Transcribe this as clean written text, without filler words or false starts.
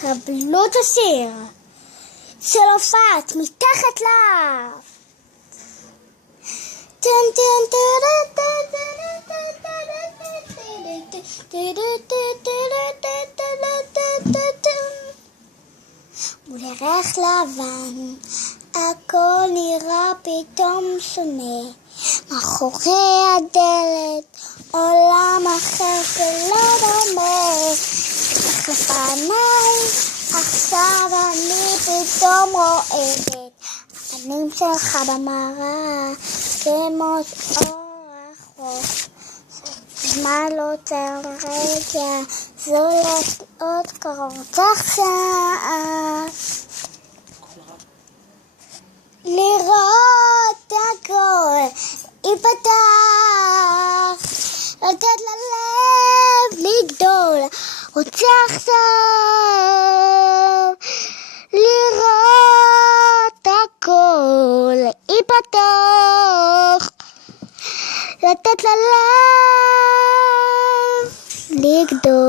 קבלו את השיר של הופעת מתחת לאף. מול ירח לבן הכל נראה פתאום שונה, מאחורי הדלת עולם אחר שלא דומה. לפניי עכשיו אני פתאום רועדת, הפנים שלך במראה כמו אור רחוק. זמן לא עוצר רגע, זולת עוד קרוב עכשיו לראות הכל ייפתח, לתת ללב לגדול. רוצה עכשיו לראות הכל ייפתח, לתת ללב לגדול.